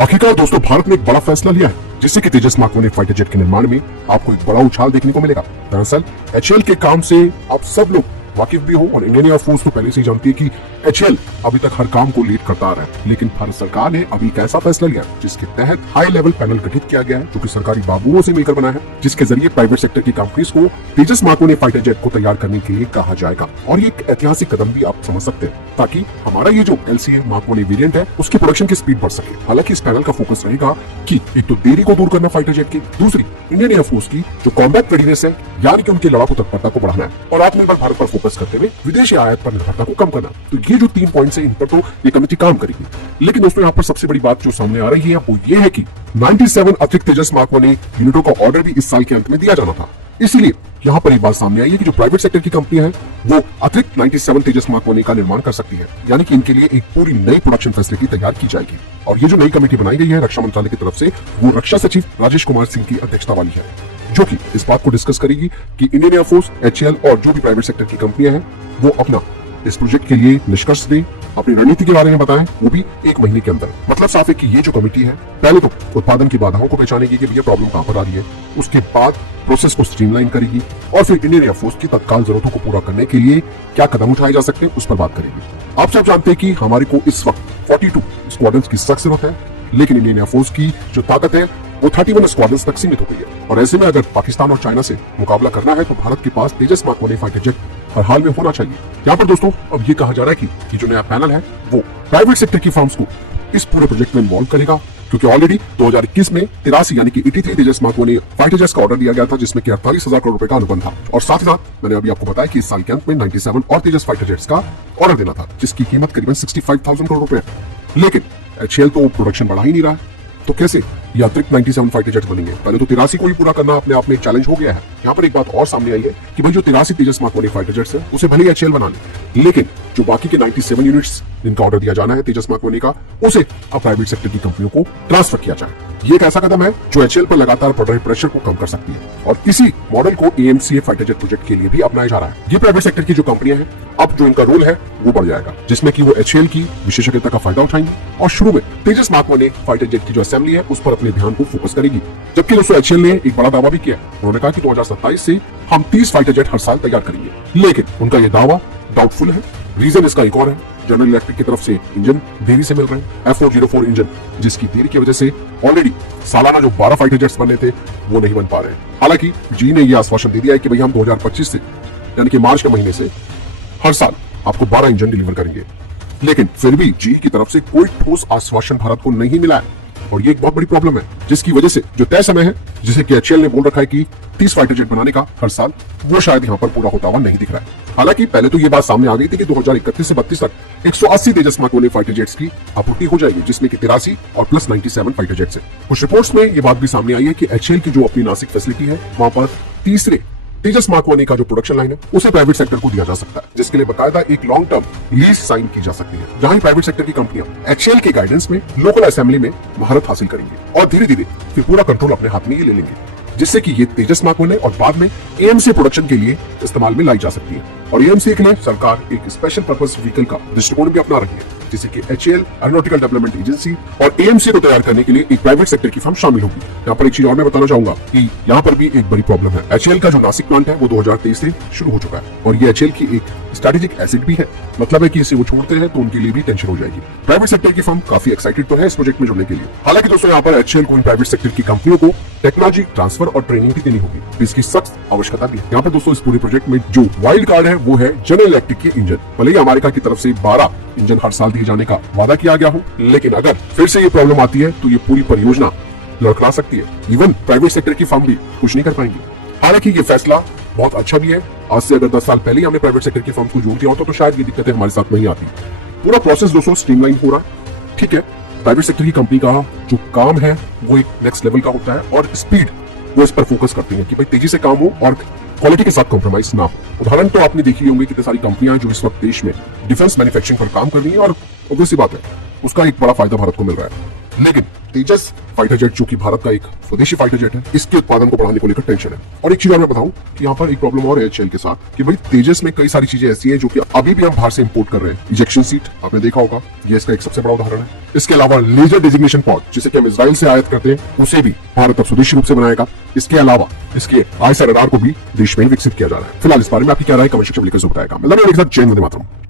आखिरकार दोस्तों भारत ने एक बड़ा फैसला लिया है जिससे कि तेजस मार्क 1 फाइटर जेट के निर्माण में आपको एक बड़ा उछाल देखने को मिलेगा। दरअसल एचएएल के काम से आप सब लोग वाकिफ भी हो और इंडियन एयरफोर्स तो पहले से ही जानती है कि एचएएल अभी तक हर काम को लीड करता आ रहा है। लेकिन भारत सरकार ने अभी एक ऐसा फैसला लिया जिसके तहत हाई लेवल पैनल गठित किया गया है जो कि सरकारी बाबुओं से मिलकर बना है, जिसके जरिए प्राइवेट सेक्टर की कंपनीज को तेजस मार्क 1 फाइटर जेट को तैयार करने के लिए कहा जाएगा। और ये एक ऐतिहासिक कदम भी आप समझ सकते हैं ताकि हमारा ये जो LCA मार्क 1 वेरिएंट है उसकी प्रोडक्शन की स्पीड बढ़ सके। हालांकि इस पैनल का फोकस रहेगा कि एक तो देरी को दूर करना फाइटर जेट की, दूसरी इंडियन एयरफोर्स की जो कॉम्बैट रेडीनेस है यानी कि उनकी लड़ाकू तत्परता को बढ़ाना है और आत्मनिर्भर भारत पर फोकस करते हुए विदेशी आयात पर निर्भरता को कम करना। तो ये जो 3 पॉइंट्स है इन पर तो ये कमेटी काम करेगी। लेकिन दोस्तों यहाँ पर सबसे बड़ी बात जो सामने आ रही है वो ये है कि 97 अतिरिक्त तेजस मार्क 1 यूनिटों का ऑर्डर भी इस साल के अंत में दिया जाना था। इसीलिए यहाँ पर एक बात सामने आई है कि जो प्राइवेट सेक्टर की कंपनियां हैं वो अतिरिक्त 97 तेजस मार्क 1 का निर्माण कर सकती है, यानी कि इनके लिए एक पूरी नई प्रोडक्शन फैसिलिटी तैयार की जाएगी। और ये जो नई कमेटी बनाई गई है रक्षा मंत्रालय की तरफ से वो रक्षा सचिव राजेश कुमार सिंह की अध्यक्षता वाली है, जो कि इस बात को डिस्कस करेगी कि इंडियन एयरफोर्स, एचएएल और जो भी प्राइवेट सेक्टर की कंपनियां हैं वो अपना इस प्रोजेक्ट के लिए निष्कर्ष दें, अपनी रणनीति के बारे में बताएं, वो भी 1 महीने के अंदर। मतलब साफ है कि ये जो कमेटी है पहले तो उत्पादन की बाधाओं को पहचानेगी कि भैया प्रॉब्लम कहां पर आ रही है, उसके बाद प्रोसेस को स्ट्रीमलाइन करेगी और फिर इंडियन एयरफोर्स की तत्काल जरूरतों को पूरा करने के लिए क्या कदम उठाए जा सकते हैं उस पर बात करेगी। आप सब जानते हैं कि हमारे को इस वक्त 42 स्क्वाड्रंस की सख्त जरूरत है, लेकिन इंडियन एयरफोर्स की जो ताकत है वो 31 स्क्वाड्रंस तक सीमित हो गई है। और ऐसे में अगर पाकिस्तान और चाइना से मुकाबला करना है तो भारत के पास तेजस मार्क 1 फाइटर जेट हर हाल में होना चाहिए। यहाँ पर दोस्तों अब ये कहा जा रहा है कि ये जो नया पैनल है वो प्राइवेट सेक्टर की फर्म्स को इस पूरे प्रोजेक्ट में इन्वॉल्व करेगा, क्योंकि ऑलरेडी 2021 में 83 यानी कि 83 तेजस मार्क 1 फाइटर जेट्स का ऑर्डर दिया गया था जिसमें कि 48,000 करोड़ रुपए का अनुबंध था। और साथ ही साथ मैंने अभी आपको बताया कि इस साल के अंत में 97 और तेजस फाइटर जेट्स का ऑर्डर देना था जिसकी कीमत करीबन 65,000 करोड़ रुपए है। लेकिन एचएएल तो प्रोडक्शन बढ़ा ही नहीं रहा है, तो कैसे ये अतिरिक्त 97 फाइटर जेट्स बनेंगे? पहले तो 83 को ही पूरा करना अपने आप में एक चैलेंज हो गया है। यहाँ पर एक बात और सामने आई है कि भाई जो 83 तेजस मार्क 1 फाइटर जेट्स है उसे भले ही एचएएल बना ले, लेकिन जो बाकी के 97 यूनिट्स जिनका ऑर्डर दिया जाना है तेजस मार्क 1 का उसे अब प्राइवेट सेक्टर की कंपनियों को ट्रांसफर किया जाए। ये एक ऐसा कदम है जो एचएएल पर लगातार बढ़ रहे प्रेशर को कम कर सकती है और इसी मॉडल को AMCA फाइटर जेट प्रोजेक्ट के लिए भी अपनाया जा रहा है। ये प्राइवेट सेक्टर की जो कंपनियां हैं अब जो इनका रोल है वो बढ़ जाएगा, जिसमें कि वो एचएएल की विशेषज्ञता का फायदा उठाएंगे और शुरू में तेजस मार्क 1 फाइटर जेट की जो असेंबली है उस पर अपने ध्यान को फोकस करेगी। जबकि दोस्तों एचएएल ने एक बड़ा दावा भी किया, उन्होंने कहा कि 2027 से हम 30 फाइटर जेट हर साल तैयार करेंगे, लेकिन उनका ये दावा डाउटफुल है। रीजन इसका एक और है, जनरल इलेक्ट्रिक की तरफ से इंजन देरी से मिल रहे हैं, F404 इंजन, जिसकी देरी की वजह से ऑलरेडी सालाना जो 12 फाइटर जेट्स बने थे वो नहीं बन पा रहे हैं। हालांकि जी ने यह आश्वासन दे दिया है कि भाई हम 2025 से यानी कि मार्च के महीने से हर साल आपको 12 इंजन डिलीवर करेंगे, लेकिन फिर भी जी की तरफ से कोई ठोस आश्वासन भारत को नहीं मिला है। और ये एक बहुत बड़ी प्रॉब्लम है, जिसकी वजह से जो तय समय है जिसे कि एचएएल ने बोल रखा है कि 30 फाइटर जेट बनाने का हर साल, वो शायद यहाँ पर पूरा होता हुआ नहीं दिख रहा है। हालांकि पहले तो ये बात सामने आ गई थी कि 2031 से 32 तक 180 तेजस मार्क 1 फाइटर जेट्स की आपूर्ति हो जाएगी, जिसमें कि 83 और प्लस 97 फाइटर जेट्स है। कुछ रिपोर्ट्स में ये बात भी सामने आई है कि एचएएल की जो अपनी नासिक फैसिलिटी है वहां पर तीसरे तेजस मार्क 1 का जो प्रोडक्शन लाइन है उसे प्राइवेट सेक्टर को दिया जा सकता है, जिसके लिए बकायदा एक लॉन्ग टर्म लीज साइन की जा सकती है, जहां प्राइवेट सेक्टर की कंपनियां एचएएल के गाइडेंस में लोकल असेंबली में महारत हासिल करेंगी और धीरे धीरे फिर पूरा कंट्रोल अपने हाथ में ही ले लेंगे, जिससे कि ये तेजस मार्क 1 और बाद में AMCA प्रोडक्शन के लिए इस्तेमाल में लाई जा सकती है। और AMCA के लिए सरकार एक स्पेशल पर्पस व्हीकल का दृष्टिकोण भी अपना रही है, जिसे कि एचएएल एरोनॉटिकल डेवलपमेंट एजेंसी और AMCA को तैयार करने के लिए एक प्राइवेट सेक्टर की फर्म शामिल होगी। यहाँ पर एक चीज और मैं बताना चाहूंगा कि यहाँ पर भी एक बड़ी प्रॉब्लम है। एचएएल का जो नासिक प्लांट है वो 2023 से शुरू हो चुका है और ये एचएएल की एक स्ट्रेटेजिक एसेट भी है, मतलब है कि इसे वो छोड़ते हैं तो उनके लिए भी टेंशन हो जाएगी। प्राइवेट सेक्टर की फर्म काफी एक्साइटेड तो है इस प्रोजेक्ट में जुड़ने के लिए। हालांकि दोस्तों यहाँ पर एचएएल को इन प्राइवेट सेक्टर की कंपनियों को टेक्नोलॉजी ट्रांसफर और ट्रेनिंग भी देनी होगी, इसकी सख्त आवश्यकता भी है। यहाँ पर दोस्तों इस पूरे प्रोजेक्ट में जो वाइल्ड कार्ड है वो है जनरल इलेक्ट्रिक के इंजन। भले ही अमेरिका की तरफ से 12 इंजन हर साल दिए जाने का वादा किया गया हो, लेकिन अगर फिर से ये प्रॉब्लम आती है तो ये पूरी परियोजना लड़खड़ा सकती है। इवन प्राइवेट सेक्टर की फर्म भी कुछ नहीं कर पाएंगी। हालांकि ये फैसला बहुत अच्छा भी है। आज से अगर 10 साल पहले ही हमने प्राइवेट सेक्टर की फर्म को जोड़ दिया होता तो शायद ये दिक्कतें हमारे साथ नहीं आती। पूरा प्रोसेस दोस्तों स्ट्रीमलाइन हो रहा है, ठीक है। प्राइवेट सेक्टर की कंपनी का जो काम है वो एक नेक्स्ट लेवल का होता है और स्पीड वो इस पर फोकस करती है कि भाई तेजी से काम हो और क्वालिटी के साथ कॉम्प्रोमाइज ना हो। उदाहरण तो आपने देखी होंगी कितनी सारी कंपनियां जो इस वक्त देश में डिफेंस मैन्युफैक्चरिंग पर काम कर रही है और ऑब्वियस सी बात है उसका एक बड़ा फायदा भारत को मिल रहा है। लेकिन तेजस फाइटर जेट जो कि भारत का एक स्वदेशी फाइटर जेट है, इसके उत्पादन को बढ़ाने को लेकर टेंशन है। और एक चीज और मैं बताऊं कि यहाँ पर एक प्रॉब्लम और है एचएएल के साथ कि भाई तेजस में कई सारी चीजें ऐसी हैं जो कि अभी भी हम बाहर से इंपोर्ट कर रहे हैं। इजेक्शन सीट आपने देखा होगा, ये इसका एक सबसे बड़ा उदाहरण है। इसके अलावा लेजर डेजिग्नेशन पॉड जिसे कि हम इजराइल से आयात करते हैं, उसे भी भारत अब स्वदेशी रूप से बनाएगा। इसके अलावा इसके आईएसआर रडार को भी देश में विकसित किया जा रहा है। फिलहाल इस बारे में आपकी क्या राय कमेंट सेक्शन में लिखकर जरूर बताएगा। मैं एक साथ जय हिंद, वंदे मातरम।